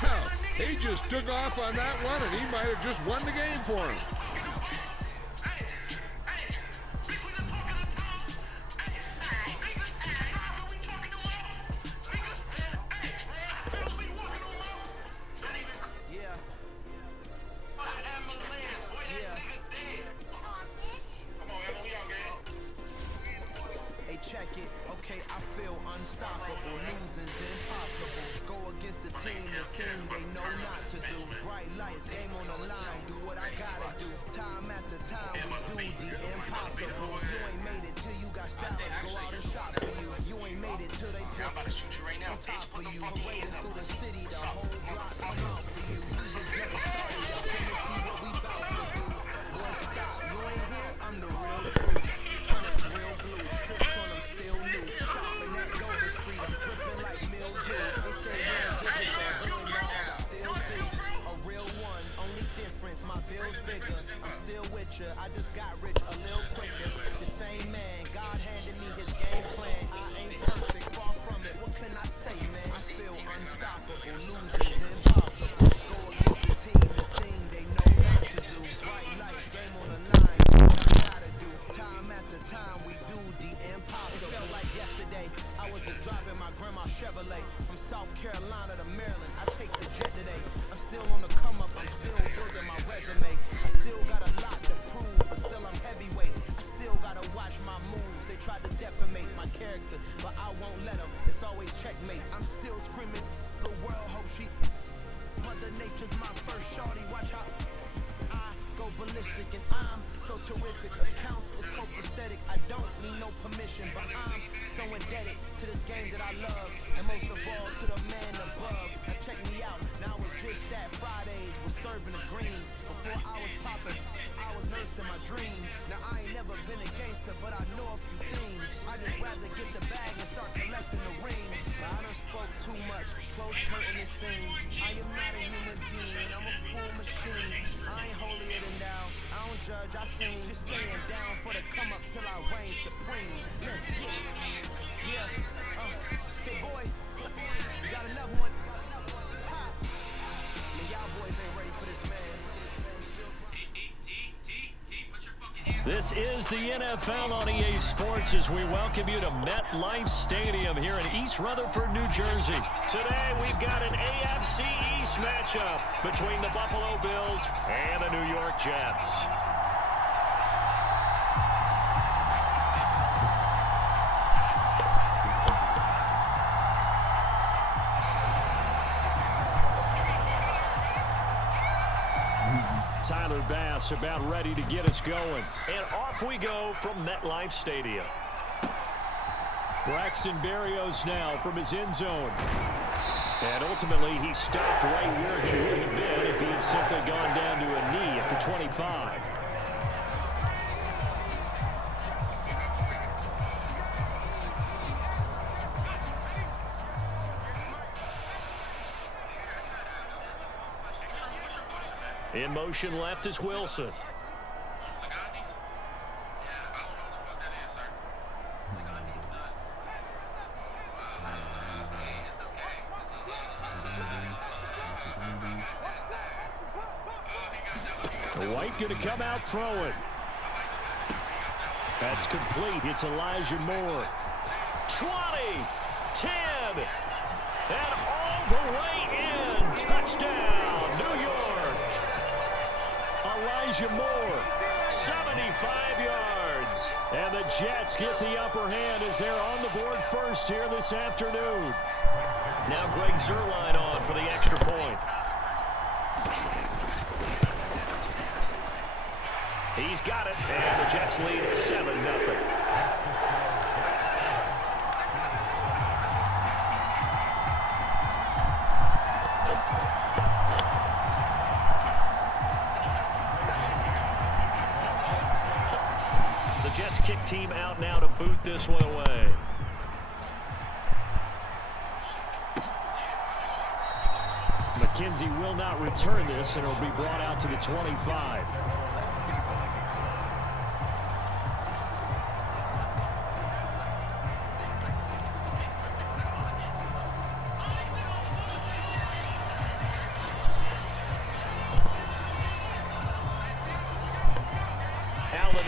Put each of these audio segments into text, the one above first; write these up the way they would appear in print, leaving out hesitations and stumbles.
Well, he just took off on that one, and he might have just won the game for him. Check it, okay, I feel unstoppable, losing's impossible. Go against the team, the thing they know not to do. Bright lights, game on the line, do what I gotta do. Time after time, we do the impossible. You ain't made it till you got stylists, go out and shop for you. You ain't made it till they put on top of you. Parading through the city, the whole block come out for you. We just getting started, y'all come to see what we bout to do. One stop, you ain't here, I'm the real truth. Hunters, real blue, trips on them still new. Shopping at Golden Street, I'm dripping like mildew. They say real difficult, but they know I still do. A real one, only difference, my bill's bigger. I'm still with ya, I just got rich a little quicker. The same man, God handed me his game plan. I ain't perfect, far from it, what can I say, man? I feel unstoppable, losing's impossible. Go against the team, the thing they know not to do. Bright lights, game on the line, do what I gotta do. Time after time, we do the impossible. It felt like yesterday, I was just driving my grandma's Chevrolet from South Carolina to Maryland. I take the jet today. I'm still on the come up, I'm still building my resume. I still got a lot to prove, but still I'm heavyweight. I still gotta watch my moves. They tried to defamate my character, but I won't let them. It's always checkmate. I'm still screaming, the world hope she. Mother Nature's my first shorty. Watch how I go ballistic, and I'm so terrific. Accounts is copacetic. I don't need no permission, but I'm so indebted to this game that I love, and most of all to the man above. Now check me out. Now it's just that Fridays was serving the greens. Before I was popping, I was nursing my dreams. Now I ain't never been a gangster, but I know a few things. I just rather get the bag and start collecting the rings. I done spoke too much. Close curtain is seen. I am not a human being. I'm a full machine. I ain't holier than thou. I don't judge. I sing. Just staying down for the come up till I reign supreme. Let's get it. Yeah. Hey boy, got another one. Ha. Man, y'all boys ain't ready for this, man. This is the NFL on EA Sports as we welcome you to MetLife Stadium here in East Rutherford, New Jersey. Today we've got an AFC East matchup between the Buffalo Bills and the New York Jets. Tyler Bass about ready to get us going. And off we go from MetLife Stadium. Braxton Berrios now from his end zone. And ultimately he stopped right where he would have been if he had simply gone down to a knee at the 25. In motion left is Wilson. White going to come out throwing. That's complete. It's Elijah Moore. 20, 10, and all the way in. Touchdown, New York. Elijah Moore, 75 yards. And the Jets get the upper hand as they're on the board first here this afternoon. Now Greg Zuerlein on for the extra point. He's got it, and the Jets lead 7-0. Jets kick team out now to boot this one away. McKenzie will not return this, and it'll be brought out to the 25.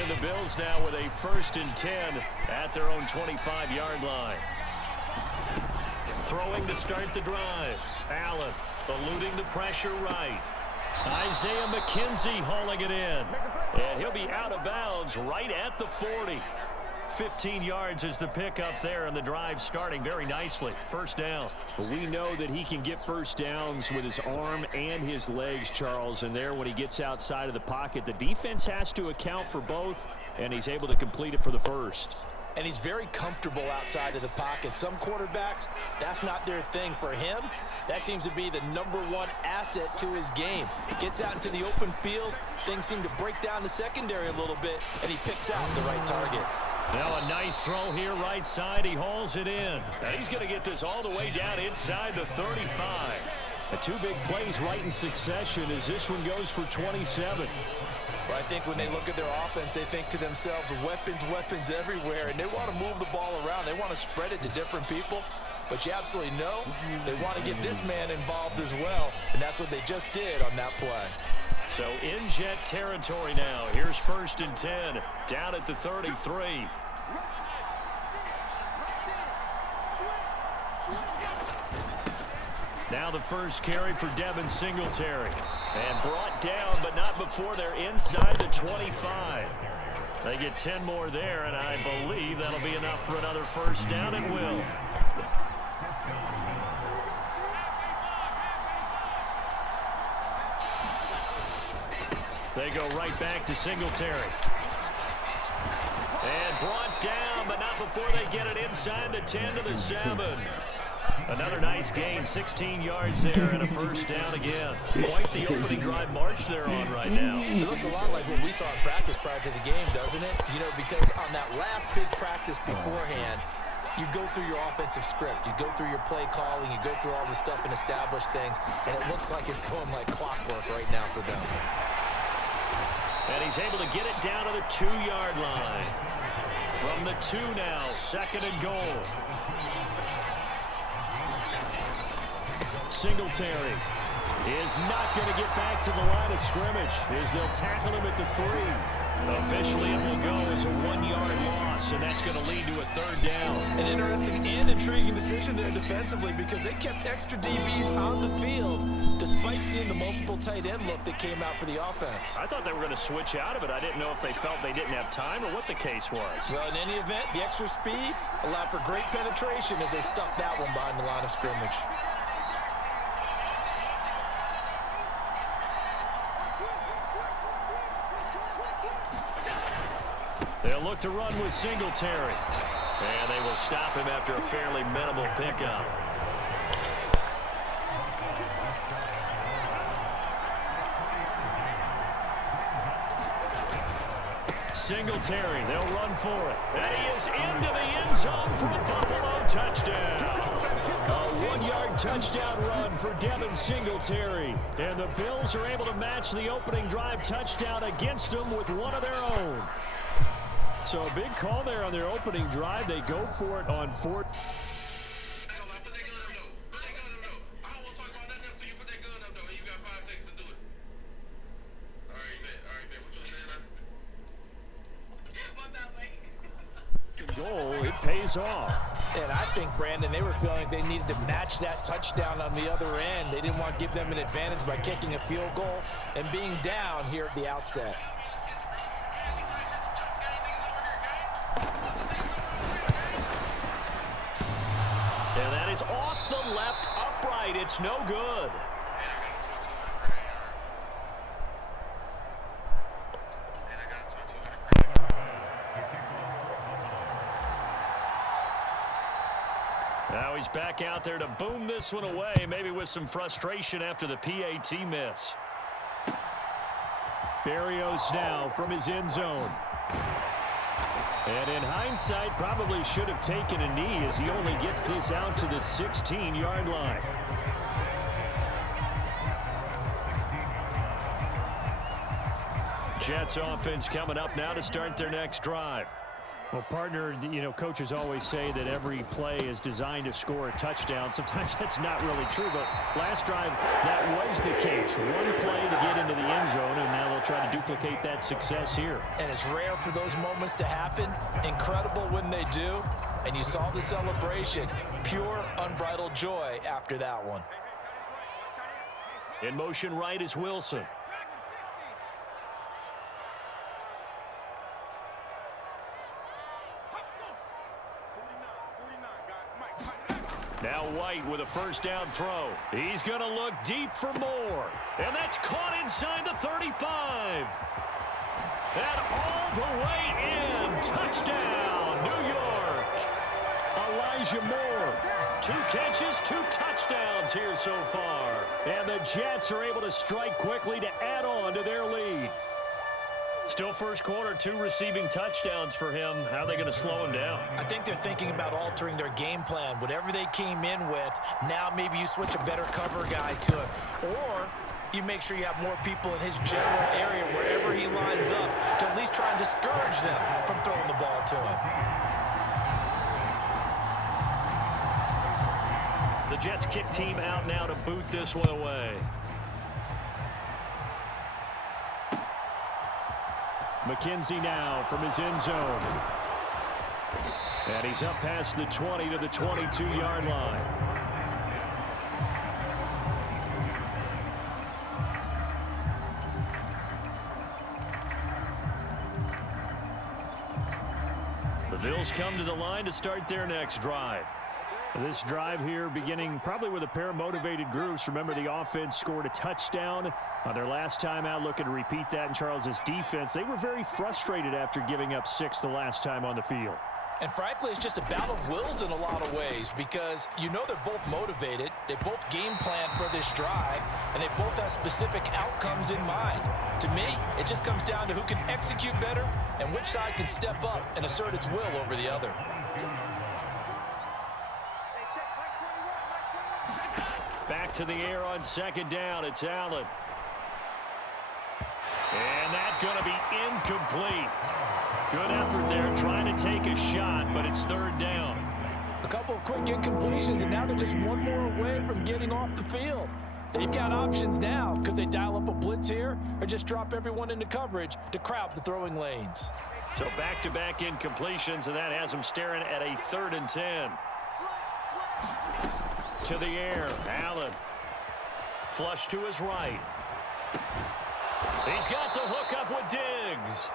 And the Bills now with a 1st and 10 at their own 25-yard line. Throwing to start the drive. Allen eluding the pressure right. Isaiah McKenzie hauling it in. And he'll be out of bounds right at the 40. 15 yards is the pickup there, and the drive starting very nicely. 1st down. We know that he can get first downs with his arm and his legs, Charles, and there when he gets outside of the pocket, the defense has to account for both, and he's able to complete it for the first. And he's very comfortable outside of the pocket. Some quarterbacks, that's not their thing. For him, that seems to be the #1 asset to his game. Gets out into the open field, things seem to break down the secondary a little bit, and he picks out the right target. Now a nice throw here right side. He hauls it in. Now he's going to get this all the way down inside the 35. The 2 big plays right in succession as this one goes for 27. Well, I think when they look at their offense, they think to themselves, weapons, weapons everywhere, and they want to move the ball around. They want to spread it to different people, but you absolutely know they want to get this man involved as well, and that's what they just did on that play. So in jet territory now. Here's 1st and 10 down at the 33. Now the first carry for Devin Singletary. And brought down, but not before they're inside the 25. They get 10 more there, and I believe that'll be enough for another 1st down. It will. They go right back to Singletary. And brought down, but not before they get it inside the 10 to the 7. Another nice gain, 16 yards there, and a 1st down again. Quite the opening drive march they're on right now. It looks a lot like what we saw in practice prior to the game, doesn't it? You know, because on that last big practice beforehand, you go through your offensive script. You go through your play calling. You go through all the stuff and establish things, and it looks like it's going like clockwork right now for them. And he's able to get it down to the 2-yard line. From the 2 now, 2nd and goal. Singletary is not going to get back to the line of scrimmage as they'll tackle him at the 3. Officially, it will go as a 1-yard loss, and that's going to lead to a 3rd down. An interesting and intriguing decision there defensively because they kept extra DBs on the field despite seeing the multiple tight end look that came out for the offense. I thought they were going to switch out of it. I didn't know if they felt they didn't have time or what the case was. Well, in any event, the extra speed allowed for great penetration as they stuffed that one behind the line of scrimmage. They'll look to run with Singletary. And they will stop him after a fairly minimal pickup. Singletary, they'll run for it. And he is into the end zone for a Buffalo touchdown. A 1-yard touchdown run for Devin Singletary. And the Bills are able to match the opening drive touchdown against them with one of their own. So a big call there on their opening drive. They go for it on 4th. Goal, it pays off. And I think, Brandon, they were feeling they needed to match that touchdown on the other end. They didn't want to give them an advantage by kicking a field goal and being down here at the outset. And that is off the left upright. It's no good. Now he's back out there to boom this one away, maybe with some frustration after the PAT miss. Berrios now from his end zone. And in hindsight, probably should have taken a knee as he only gets this out to the 16-yard line. Jets offense coming up now to start their next drive. Well, partner, you know, coaches always say that every play is designed to score a touchdown. Sometimes that's not really true, but last drive, that was the case. One play to get into the end zone, and now they'll try to duplicate that success here. And it's rare for those moments to happen. Incredible when they do. And you saw the celebration. Pure, unbridled joy after that one. In motion right is Wilson. Now White with a first down throw. He's going to look deep for more. And that's caught inside the 35. And all the way in. Touchdown, New York. Elijah Moore. 2 catches, 2 touchdowns here so far. And the Jets are able to strike quickly to add on to their lead. Still first quarter, 2 receiving touchdowns for him. How are they going to slow him down? I think they're thinking about altering their game plan. Whatever they came in with, now maybe you switch a better cover guy to it. Or you make sure you have more people in his general area wherever he lines up to at least try and discourage them from throwing the ball to him. The Jets kick team out now to boot this one away. McKenzie now from his end zone. And he's up past the 20 to the 22-yard line. The Bills come to the line to start their next drive. This drive here beginning probably with a pair of motivated groups. Remember, the offense scored a touchdown on their last time out, looking to repeat that in Charles's defense. They were very frustrated after giving up 6 the last time on the field. And frankly, it's just a battle of wills in a lot of ways because you know they're both motivated. They both game plan for this drive, and they both have specific outcomes in mind. To me, it just comes down to who can execute better and which side can step up and assert its will over the other. Back to the air on second down. It's Allen. And that's going to be incomplete. Good effort there trying to take a shot, but it's third down. A couple of quick incompletions, and now they're just one more away from getting off the field. They've got options now. Could they dial up a blitz here or just drop everyone into coverage to crowd the throwing lanes? So back-to-back incompletions, and that has them staring at a 3rd and 10. To the air, Allen. Flush to his right. He's got the hook up with Diggs.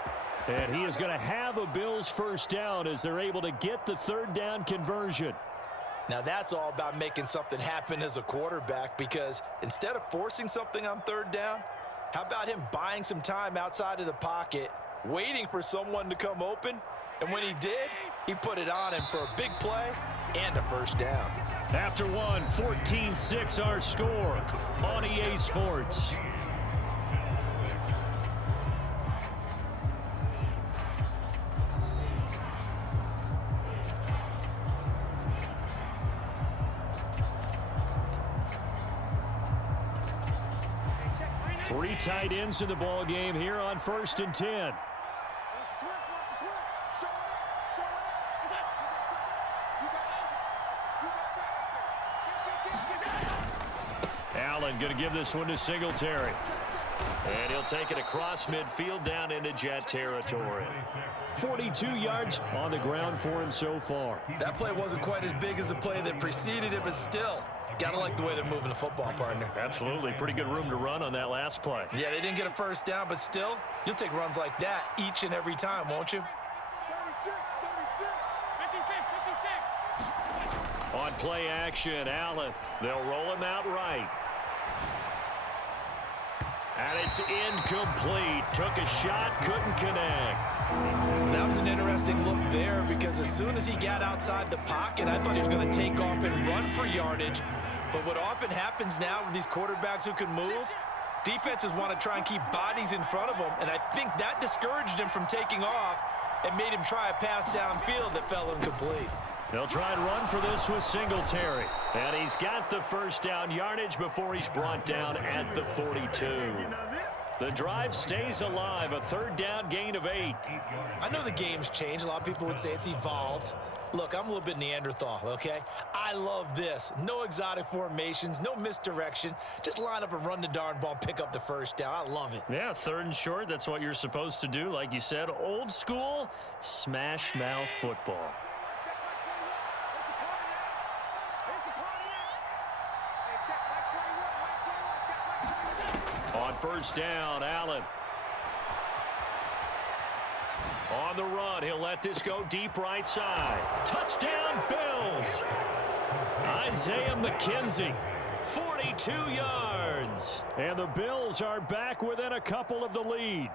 And he is going to have a Bills first down as they're able to get the 3rd down conversion. Now that's all about making something happen as a quarterback, because instead of forcing something on 3rd down, how about him buying some time outside of the pocket, waiting for someone to come open, and when he did, he put it on him for a big play and a first down. After one, 14-6 our score on EA Sports. Three tight ends in the ball game here on 1st and 10. Allen going to give this one to Singletary. And he'll take it across midfield down into Jet territory. 42 yards on the ground for him so far. That play wasn't quite as big as the play that preceded it, but still, gotta like the way they're moving the football, partner. Absolutely. Pretty good room to run on that last play. Yeah, they didn't get a first down, but still, you'll take runs like that each and every time, won't you? 56. On play action, Allen. They'll roll him out right. And it's incomplete. Took a shot, couldn't connect. That was an interesting look there, because as soon as he got outside the pocket, I thought he was going to take off and run for yardage. But what often happens now with these quarterbacks who can move, defenses want to try and keep bodies in front of them, and I think that discouraged him from taking off and made him try a pass downfield that fell incomplete. They'll try and run for this with Singletary. And he's got the first down yardage before he's brought down at the 42. The drive stays alive. A third down gain of 8. I know the game's changed. A lot of people would say it's evolved. Look, I'm a little bit Neanderthal, okay? I love this. No exotic formations, no misdirection. Just line up and run the darn ball and pick up the first down. I love it. Yeah, third and short. That's what you're supposed to do. Like you said, old school smash mouth football. On first down, Allen. On the run, he'll let this go deep right side. Touchdown, Bills. Isaiah McKenzie, 42 yards. And the Bills are back within a couple of the lead.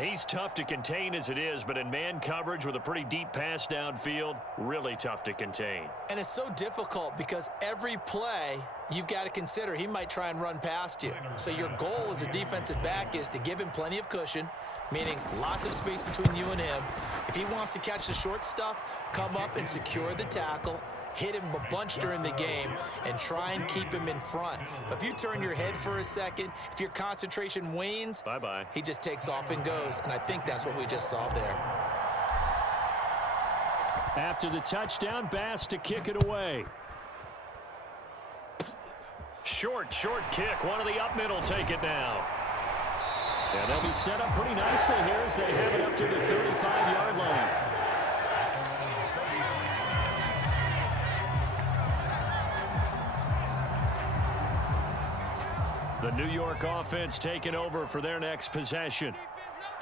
He's tough to contain as it is, but in man coverage with a pretty deep pass downfield, really tough to contain. And it's so difficult because every play you've got to consider he might try and run past you. So your goal as a defensive back is to give him plenty of cushion, meaning lots of space between you and him. If he wants to catch the short stuff, come up and secure the tackle, hit him a bunch during the game, and try and keep him in front. But if you turn your head for a second, if your concentration wanes, bye-bye. He just takes off and goes, and I think that's what we just saw there. After the touchdown, Bass to kick it away. Short kick. One of the up middle take it now. And they'll be set up pretty nicely here as they have it up to the 35-yard line. The New York offense taking over for their next possession.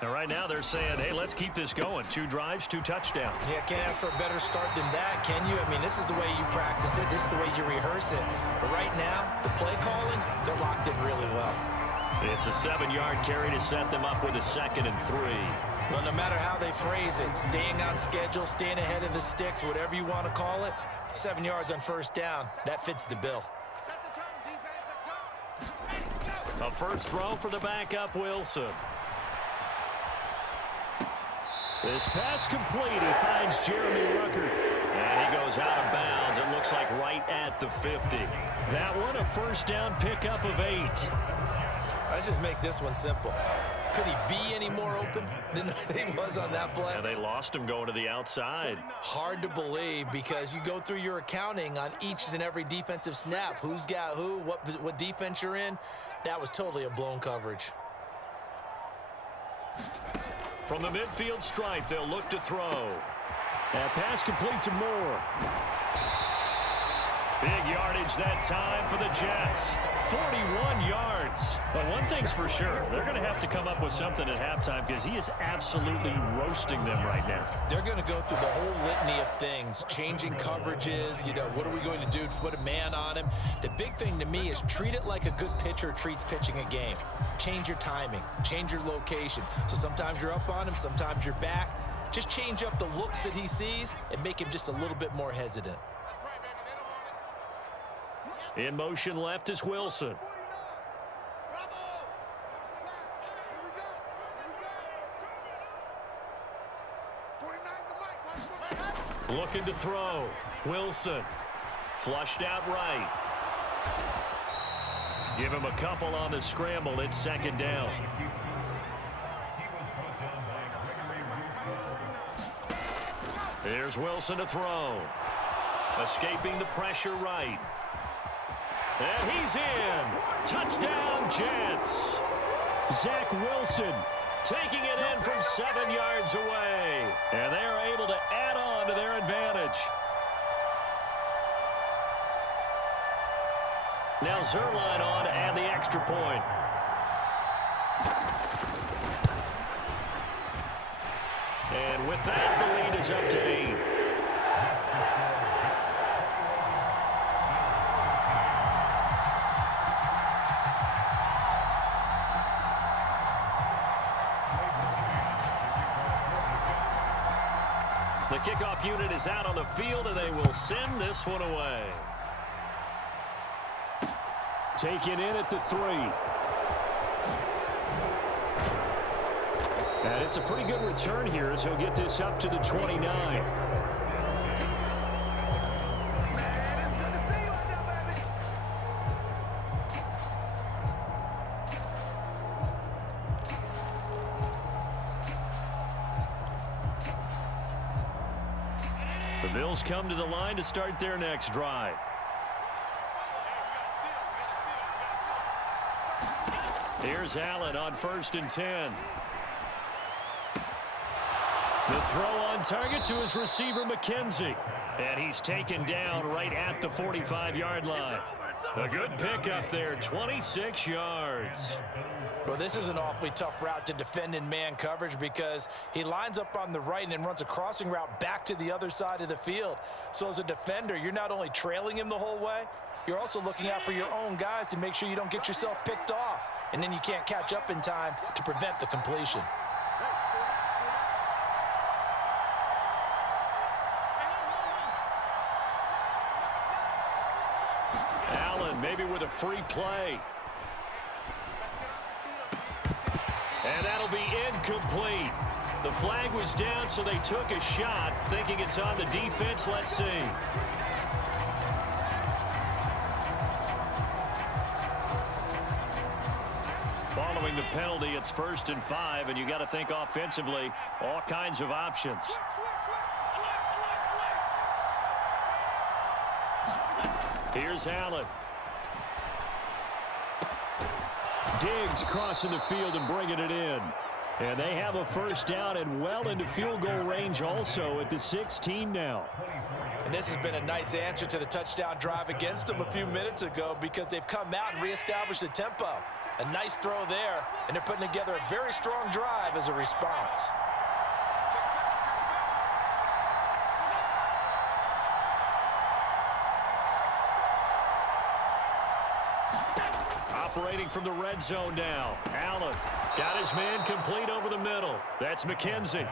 And right now they're saying, hey, let's keep this going. 2 drives, 2 touchdowns. Yeah, can't ask for a better start than that, can you? I mean, this is the way you practice it. This is the way you rehearse it. But right now, the play calling, they're locked in really well. It's a 7-yard carry to set them up with a 2nd and 3. Well, no matter how they phrase it, staying on schedule, staying ahead of the sticks, whatever you want to call it, 7 yards on first down, that fits the bill. A first throw for the backup, Wilson. This pass complete. He finds Jeremy Ruckert. And he goes out of bounds. It looks like right at the 50. That one a first down pickup of 8. Let's just make this one simple. Could he be any more open than he was on that play? Yeah, they lost him going to the outside. Hard to believe because you go through your accounting on each and every defensive snap. Who's got who, what defense you're in. That was totally a blown coverage. From the midfield stripe, they'll look to throw. That pass complete to Moore. Big yardage that time for the Jets. 41 yards. But one thing's for sure, they're going to have to come up with something at halftime because he is absolutely roasting them right now. They're going to go through the whole litany of things, changing coverages, what are we going to do to put a man on him? The big thing to me is treat it like a good pitcher treats pitching a game. Change your timing, change your location. So sometimes you're up on him, sometimes you're back. Just change up the looks that he sees and make him just a little bit more hesitant. In motion left is Wilson. Looking to throw. Wilson. Flushed out right. Give him a couple on the scramble. It's 2nd down. Here's Wilson to throw. Escaping the pressure right. And he's in. Touchdown, Jets. Zach Wilson taking it in from 7 yards away. And they are able to add on to their advantage. Now Zerline on and the extra point. And with that, the lead is up to 8. The kickoff unit is out on the field, and they will send this one away. Taken in at the 3. And it's a pretty good return here as he'll get this up to the 29. Bills come to the line to start their next drive. Here's Allen on 1st and 10. The throw on target to his receiver, McKenzie. And he's taken down right at the 45-yard line. A good pickup there, 26 yards. Well, this is an awfully tough route to defend in man coverage because he lines up on the right and then runs a crossing route back to the other side of the field. So as a defender, you're not only trailing him the whole way, you're also looking out for your own guys to make sure you don't get yourself picked off. And then you can't catch up in time to prevent the completion. Allen maybe with a free play. And that'll be incomplete. The flag was down, so they took a shot, thinking it's on the defense. Let's see. Following the penalty, it's 1st and 5, and you got to think offensively, all kinds of options. Here's Allen. Diggs crossing the field and bringing it in. And they have a first down and well into field goal range also at the 16 now. And this has been a nice answer to the touchdown drive against them a few minutes ago because they've come out and reestablished the tempo. A nice throw there, and they're putting together a very strong drive as a response. Operating from the red zone now. Allen got his man complete over the middle. That's McKenzie.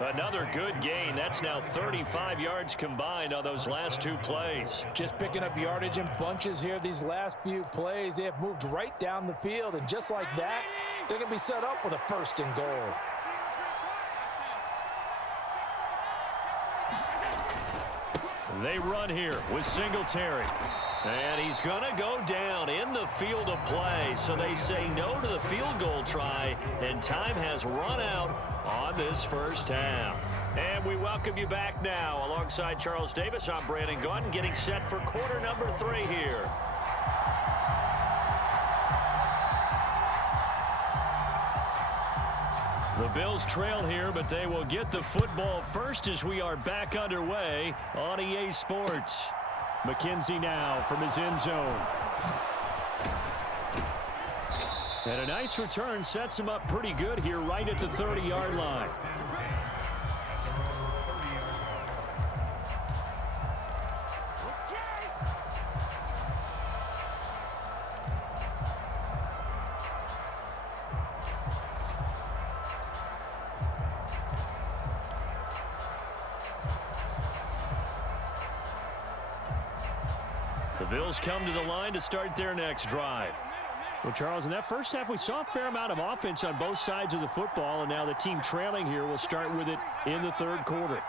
Another good gain. That's now 35 yards combined on those last 2 plays. Just picking up yardage in bunches here these last few plays. They have moved right down the field, and just like that, they're going to be set up with a 1st and goal. They run here with Singletary. And he's going to go down in the field of play. So they say no to the field goal try, and time has run out on this first half. And we welcome you back now. Alongside Charles Davis, I'm Brandon Gunn, getting set for quarter number 3 here. The Bills trail here, but they will get the football first as we are back underway on EA Sports. McKenzie now from his end zone. And a nice return sets him up pretty good here right at the 30-yard line. The Bills come to the line to start their next drive. Well, Charles, in that first half, we saw a fair amount of offense on both sides of the football, and now the team trailing here will start with it in the 3rd quarter.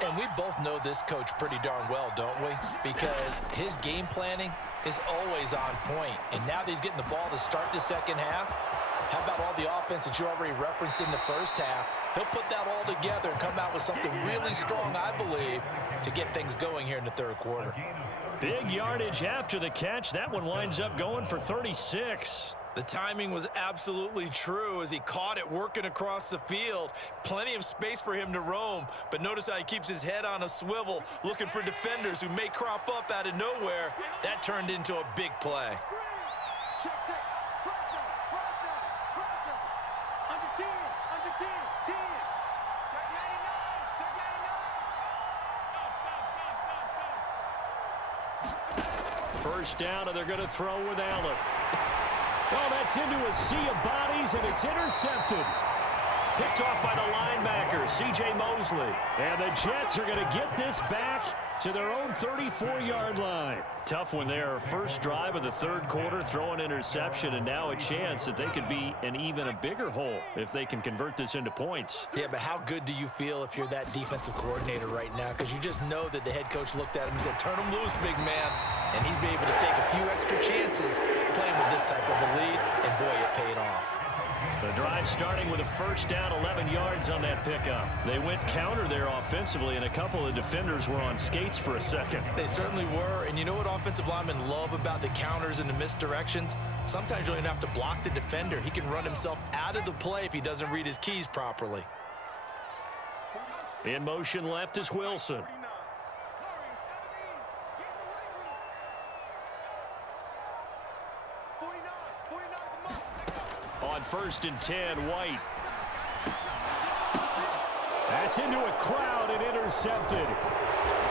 And we both know this coach pretty darn well, don't we? Because his game planning is always on point. And now that he's getting the ball to start the second half, how about all the offense that you already referenced in the first half? He'll put that all together and come out with something really strong, I believe, to get things going here in the 3rd quarter. Big yardage after the catch. That one winds up going for 36. The timing was absolutely true as he caught it working across the field. Plenty of space for him to roam, but notice how he keeps his head on a swivel, looking for defenders who may crop up out of nowhere. That turned into a big play. Check, check. Front down. Under 10. Under 10. 10. Check 99. Check 99. First down, and they're going to throw with Allen. Oh, that's into a sea of bodies, and it's intercepted. Picked off by the linebacker, C.J. Mosley. And the Jets are going to get this back to their own 34-yard line. Tough one there. First drive of the 3rd quarter, throw an interception, and now a chance that they could be in even a bigger hole if they can convert this into points. Yeah, but how good do you feel if you're that defensive coordinator right now? Because you just know that the head coach looked at him and said, turn him loose, big man. And he'd be able to take a few extra chances playing with this type of a lead, and boy, it paid off. The drive starting with a first down, 11 yards on that pickup. They went counter there offensively, and a couple of defenders were on skates for a second. They certainly were, and you know what offensive linemen love about the counters and the misdirections? Sometimes you don't even have to block the defender. He can run himself out of the play if he doesn't read his keys properly. In motion left is Wilson. On 1st and 10, White. That's into a crowd and intercepted.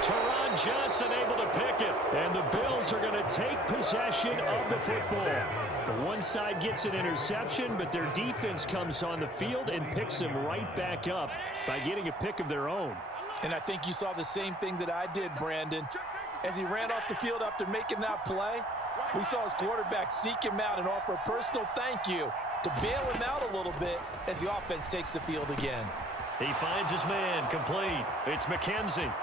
Teron Johnson able to pick it. And the Bills are going to take possession of the football. The one side gets an interception, but their defense comes on the field and picks them right back up by getting a pick of their own. And I think you saw the same thing that I did, Brandon. As he ran off the field after making that play, we saw his quarterback seek him out and offer a personal thank you to bail him out a little bit as the offense takes the field again. He finds his man, complete. It's McKenzie.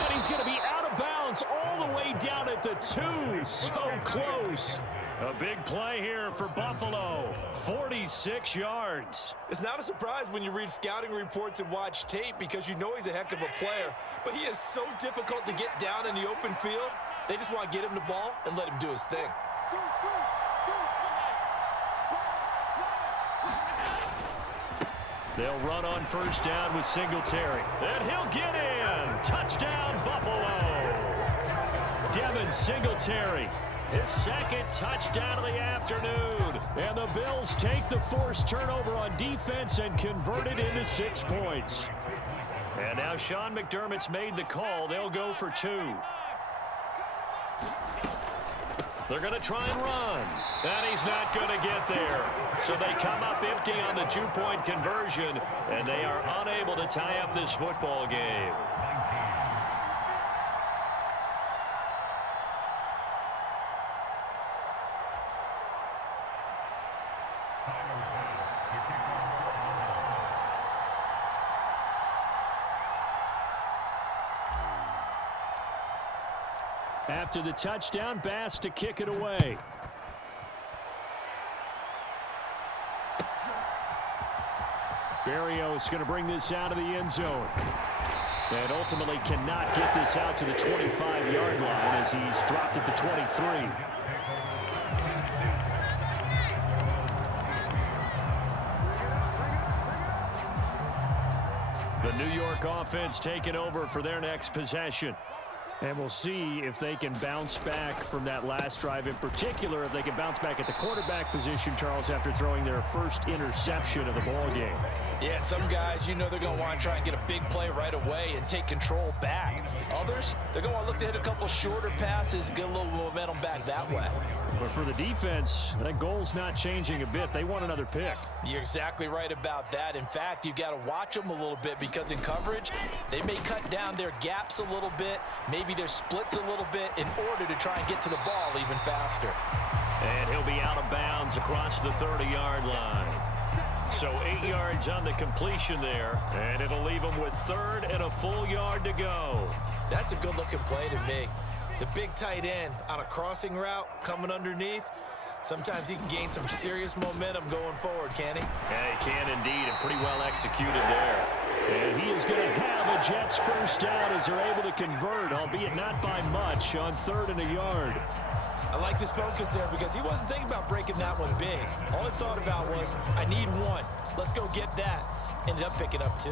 And he's going to be out of bounds all the way down at the 2. So close. A big play here for Buffalo. 46 yards. It's not a surprise when you read scouting reports and watch tape because you know he's a heck of a player. But he is so difficult to get down in the open field. They just want to get him the ball and let him do his thing. They'll run on 1st down with Singletary. And he'll get in. Touchdown, Buffalo. Devin Singletary. His 2nd touchdown of the afternoon. And the Bills take the forced turnover on defense and convert it into 6 points. And now Sean McDermott's made the call. They'll go for 2. They're going to try and run. And he's not going to get there. So they come up empty on the 2-point conversion, and they are unable to tie up this football game. After the touchdown, Bass to kick it away. Berrios going to bring this out of the end zone. And ultimately cannot get this out to the 25-yard line as he's dropped at the 23. The New York offense taking over for their next possession. And we'll see if they can bounce back from that last drive, in particular if they can bounce back at the quarterback position, Charles, after throwing their first interception of the ball game. Yeah, some guys, you know they're going to want to try and get a big play right away and take control back. Others, they're going to want to look to hit a couple shorter passes, get a little momentum back that way. But for the defense, that goal's not changing a bit. They want another pick. You're exactly right about that. In fact, you've got to watch them a little bit because in coverage, they may cut down their gaps a little bit, maybe their splits a little bit in order to try and get to the ball even faster. And he'll be out of bounds across the 30-yard line. So 8 yards on the completion there, and it'll leave him with 3rd and a full yard to go. That's a good-looking play to me. The big tight end on a crossing route coming underneath, sometimes he can gain some serious momentum going forward, can he? Yeah, he can indeed, and pretty well executed there. And he is going to have a Jets first down as they're able to convert, albeit not by much, on 3rd and a yard. I liked his focus there because he wasn't thinking about breaking that one big. All he thought about was, I need 1. Let's go get that. Ended up picking up 2.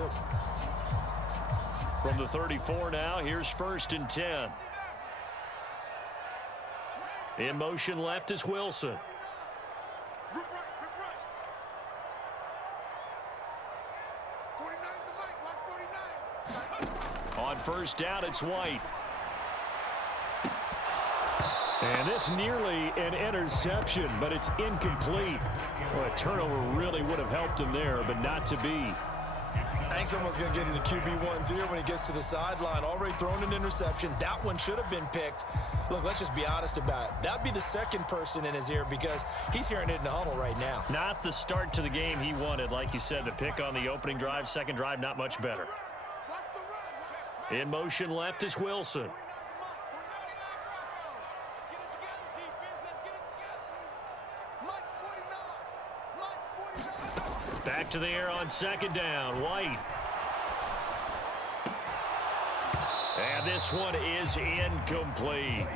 From the 34 now, here's 1st and 10. In motion left is Wilson. On 1st down, it's White. And this nearly an interception, but it's incomplete. Well, a turnover really would have helped him there, but not to be. I think someone's going to get into QB1's ear when he gets to the sideline. Already thrown an interception. That one should have been picked. Look, let's just be honest about it. That'd be the second person in his ear because he's hearing it in the huddle right now. Not the start to the game he wanted. Like you said, the pick on the opening drive, second drive, not much better. In motion left is Wilson. Back to the air on second down. White. And this one is incomplete.